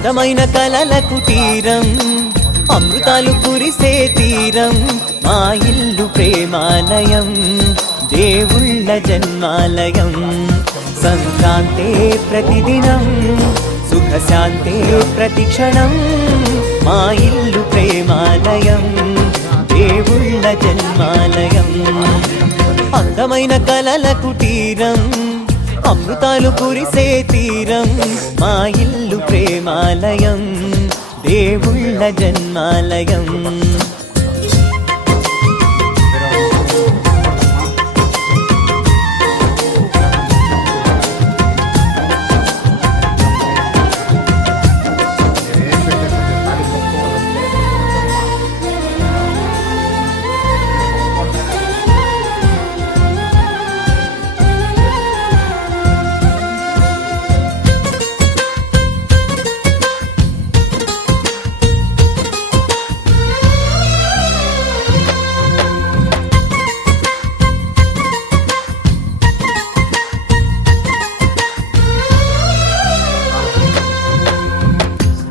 అందమైన కలల కుటీరం, అమృతాలు కురిసే తీరం, మా ఇల్లు ప్రేమాలయం, దేవుళ్ళ జన్మాలయం. సంక్రాంతే ప్రతిదినం, సుఖశాంతే ప్రతిక్షణం, మా ఇల్లు ప్రేమాలయం, దేవుళ్ళ జన్మాలయం. అందమైన కలల కుటీరం, అమృతాలు కురిసే తీరం, మా ఇల్లు ప్రేమాలయం, దేవుళ్ళ జన్మాలయం.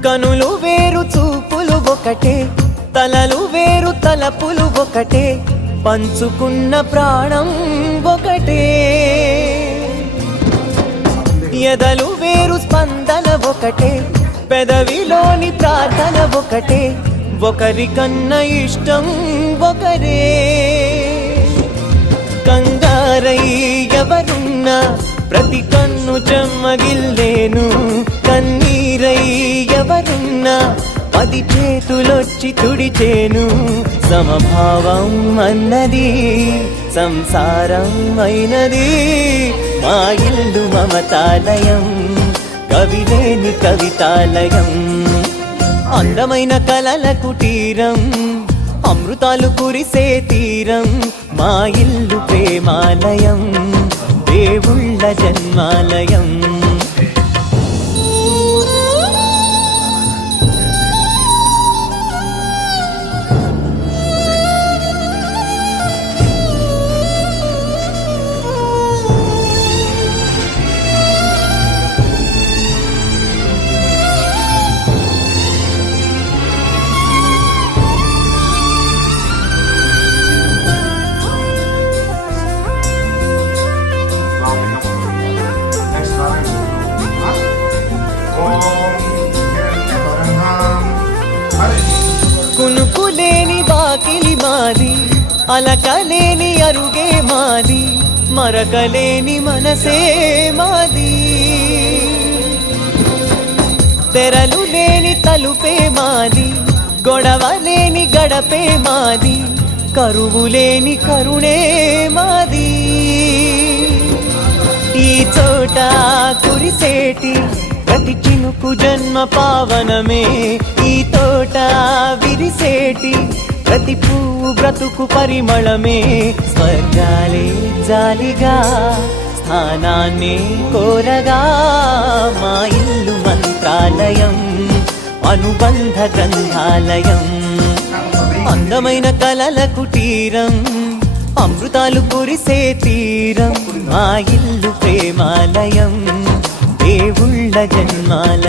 కనులు వేరు చూపులు ఒకటే, తలలు వేరు తలపులు ఒకటే, పంచుకున్న ప్రాణం ఒకటే. ఎదలు వేరు స్పందన ఒకటే, పెదవిలోని ప్రార్థన ఒకటే, ఒకరికన్నా ఇష్టం ఒకరే. కంగారై ఎవరున్నా ప్రతి కన్ను చెమ్మగిల్లేను, కన్నీరై ఎవరున్నా 10 చేతులొచ్చి తుడిచేను. సమభావం అన్నది సంసారం అయినది, మా ఇల్లు మమతాలయం, కవిలేని కవితాలయం. అందమైన కలల కుటీరం, అమృతాలు కురిసే తీరం, మా ఇల్లు ప్రేమాలయం, దేవుళ్ళ జన్మాలయం. కునుకులేని వాకిలి మాది, అలకలేని అరుగే మాది, మరకలేని మనసే మాది. తెరలు లేని తలుపే మాది, గొడవ లేని గడపే మాది, కరువు లేని కరుణే మాది. ఈ చోట కురిసేటి ప్రతి చినుకు జన్మ పావనమే, ఈ తోట విరిసేటి ప్రతి పువ్వు బ్రతుకు పరిమళమే. స్వర్గాలే జాలిగా స్థానాన్ని కోరగా, మా ఇల్లు మంత్రాలయం, అనుబంధ గ్రంథాలయం. అందమైన కలల కుటీరం, అమృతాలు కురిసే తీరం, మా ఇల్లు ప్రేమాలయం, దేవుళ్ళ జన్మాలయం.